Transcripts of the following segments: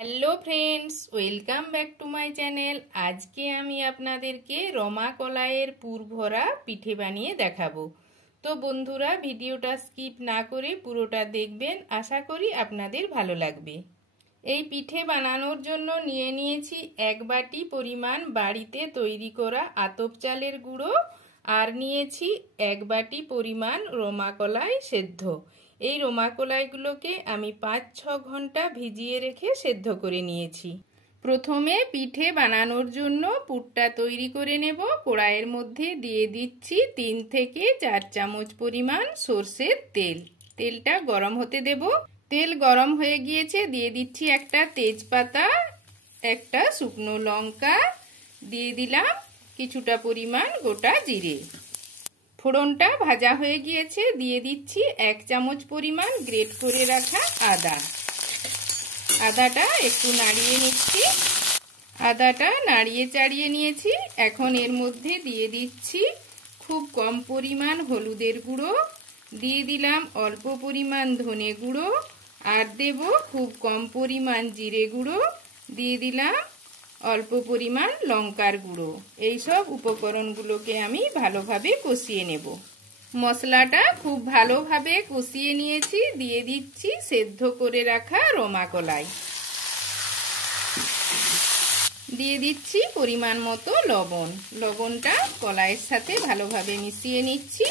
Hello friends, welcome back to my channel. আজকে আমি আপনাদেরকে রমা কলাইয়ের পুর ভরা পিঠে বানিয়ে দেখাবো। তো বন্ধুরা, ভিডিওটা স্কিপ না করে পুরোটা দেখবেন, আশা করি আপনাদের ভালো লাগবে। এই পিঠে বানানোর জন্য নিয়ে নিয়েছি 1 বাটি পরিমাণ বাড়িতে তৈরি করা আতপ চালের গুঁড়ো, আর নিয়েছি 1 বাটি পরিমাণ রমা কলাই সেদ্ধ। এই রমা কলাইগুলোকে আমি 5-6 ঘন্টা ভিজিয়ে রেখে সেদ্ধ করে নিয়েছি। প্রথমে পিঠে বানানোর জন্য পুরটা তৈরি করে নেব। কড়াইয়ের মধ্যে দিয়ে দিচ্ছি 3 থেকে 4 চামচ পরিমাণ সরষের তেল। তেলটা গরম হতে দেব। তেল গরম হয়ে গিয়েছে, দিয়ে দিচ্ছি একটা তেজপাতা, একটা শুকনো লঙ্কা, দিয়ে দিলাম কিছুটা পরিমাণ গোটা জিরে। ফোড়নটা ভাজা হয়ে গিয়েছে, দিয়ে দিচ্ছি 1 চামচ পরিমাণ গ্রেট করে রাখা আদা। আদাটা একটু নাড়িয়ে নিচ্ছি। আদাটা নাড়িয়ে চাড়িয়ে নিয়েছি। এখন এর মধ্যে দিয়ে দিচ্ছি খুব কম পরিমাণ হলুদের গুঁড়ো, দিয়ে দিলাম অল্প পরিমাণ ধনে গুঁড়ো, আর দেব খুব কম পরিমাণ জিরে গুঁড়ো, দিয়ে দিলাম অল্প পরিমাণ লঙ্কার গুঁড়ো। এই সব উপকরণগুলোকে আমি ভালোভাবে কষিয়ে নেব। মশলাটা খুব ভালোভাবে কষিয়ে নিয়েছি। দিয়ে দিচ্ছি সেদ্ধ করে রাখা রমা কলাই, দিয়ে দিচ্ছি পরিমাণ মতো লবণ। লবণটা কলাইয়ের সাথে ভালোভাবে মিশিয়ে নিচ্ছি।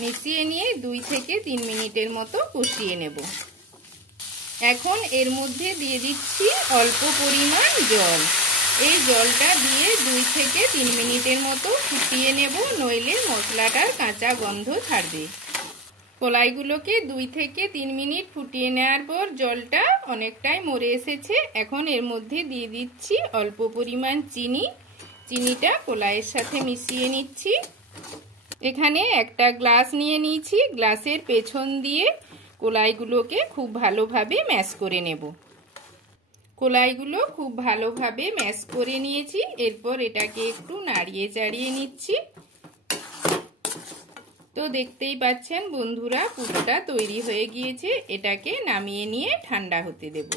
মিশিয়ে নিয়ে 2 থেকে 3 মিনিটের মতো কষিয়ে নেব। এখন এর মধ্যে দিয়ে দিচ্ছি অল্প পরিমাণ জল। এই জলটা দিয়ে 2 থেকে 3 মিনিটের মতো ফুটিয়ে নেব, নইলে মশলাটার কাঁচা গন্ধ ছাড়বে। কলাইগুলোকে 2 থেকে 3 মিনিট ফুটিয়ে নেওয়ার পর জলটা অনেকটাই মরে এসেছে। এখন এর মধ্যে দিয়ে দিচ্ছি অল্প পরিমাণ চিনি। চিনিটা কলাইয়ের সাথে মিশিয়ে নিচ্ছি। এখানে একটা গ্লাস নিয়ে নিয়েছি। গ্লাসের পেছন দিয়ে কলাইগুলোকে খুব ভালোভাবে ম্যাশ করে নেব। কলাইগুলো খুব ভালোভাবে ম্যাশ করে নিয়েছি। এরপর এটাকে একটু নাড়িয়ে চাড়িয়ে নিচ্ছি। তো দেখতেই পাচ্ছেন বন্ধুরা, পুরটা তৈরি হয়ে গিয়েছে। এটাকে নামিয়ে নিয়ে ঠান্ডা হতে দেব।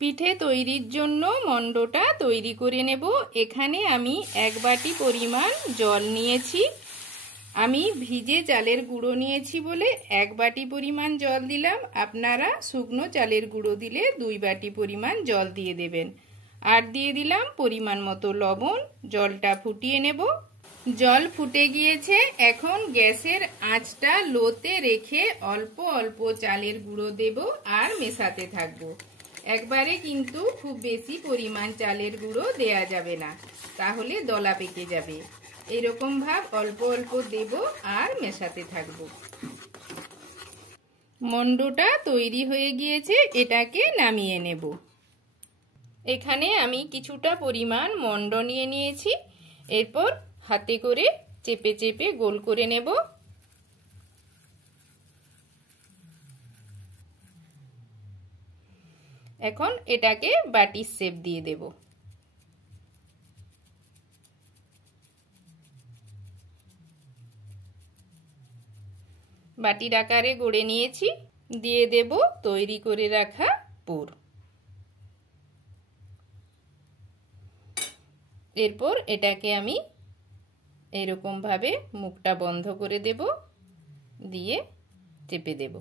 পিঠে তৈরির জন্য মণ্ডটা তৈরি করে নেব। এখানে আমি 1 বাটি পরিমাণ জল নিয়েছি। আমি ভিজে চালের গুঁড়ো নিয়েছি বলে 1 বাটি পরিমাণ জল দিলাম। আপনারা শুকনো চালের গুঁড়ো দিলে 2 বাটি পরিমাণ জল দিয়ে দেবেন। আর দিয়ে দিলাম পরিমাণ মতো লবণ। জলটা ফুটিয়ে নেব। জল ফুটে গিয়েছে। এখন গ্যাসের আঁচটা লোতে রেখে অল্প অল্প চালের গুঁড়ো দেব আর মেশাতে থাকবো। একবারে কিন্তু খুব বেশি পরিমাণ চালের গুঁড়ো দেয়া যাবে না, তাহলে দলা পেকে যাবে। এরকম ভাব অল্প অল্প দেব আর মেশাতে থাকবো। মণ্ডটা তৈরি হয়ে গিয়েছে, এটাকে নামিয়ে নেব। এখানে আমি কিছুটা পরিমাণ মণ্ড নিয়ে নিয়েছি। এরপর হাতে করে চেপে চেপে গোল করে নেব। এখন এটাকে বাটির শেপ দিয়ে দেব। বাটির আকারে গড়ে নিয়েছি। দিয়ে দেব তৈরি করে রাখা পুর। এরপর এটাকে আমি এরকম ভাবে মুখটা বন্ধ করে দেব, দিয়ে চেপে দেব।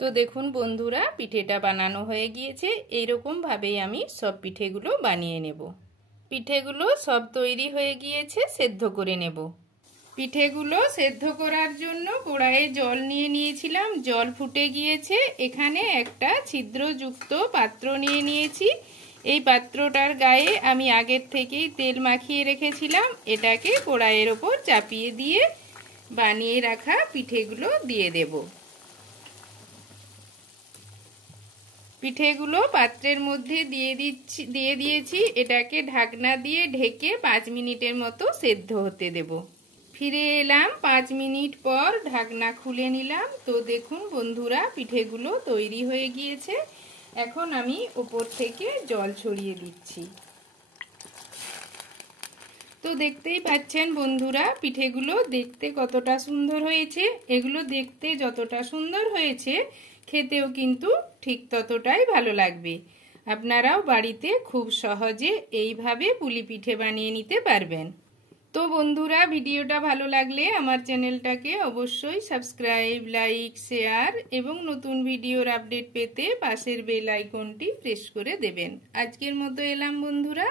তো দেখুন বন্ধুরা, পিঠেটা বানানো হয়ে গিয়েছে। এইরকম ভাবেই আমি সব পিঠেগুলো বানিয়ে নেব। পিঠেগুলো সব তৈরি হয়ে গিয়েছে, সেদ্ধ করে নেব। পিঠেগুলো সেদ্ধ করার জন্য কড়াইয়ে জল নিয়ে নিয়েছিলাম। জল ফুটে গিয়েছে। এখানে একটা ছিদ্রযুক্ত পাত্র নিয়ে নিয়েছি। এই পাত্রটার গায়ে আমি আগের থেকেই তেল মাখিয়ে রেখেছিলাম। এটাকে কড়াইয়ের ওপর চাপিয়ে দিয়ে বানিয়ে রাখা পিঠেগুলো দিয়ে দেব। পিঠেগুলো পাত্রের মধ্যে দিয়ে দিয়েছি। এটাকে ঢাকনা দিয়ে ঢেকে 5 মিনিটের মতো সেদ্ধ হতে দেব। ফিরে এলাম 5 মিনিট পর। ঢাকনা খুলে নিলাম। তো দেখুন বন্ধুরা, পিঠেগুলো তৈরি হয়ে গিয়েছে। এখন আমি উপর থেকে জল ছড়িয়ে দিচ্ছি। তো দেখতেই পাচ্ছেন বন্ধুরা, পিঠেগুলো দেখতে কতটা সুন্দর হয়েছে। এগুলো দেখতে যতটা সুন্দর হয়েছে, খেতেও কিন্তু ঠিক ততটাই ভালো লাগবে। আপনারাও বাড়িতে খুব সহজে এইভাবে পুলি পিঠে বানিয়ে নিতে পারবেন। তো বন্ধুরা, ভিডিওটা ভালো লাগলে আমার চ্যানেলটাকে অবশ্যই সাবস্ক্রাইব, লাইক, শেয়ার এবং নতুন ভিডিওর আপডেট পেতে পাশের বেল আইকনটি প্রেস করে দেবেন। আজকের মতো এলাম বন্ধুরা।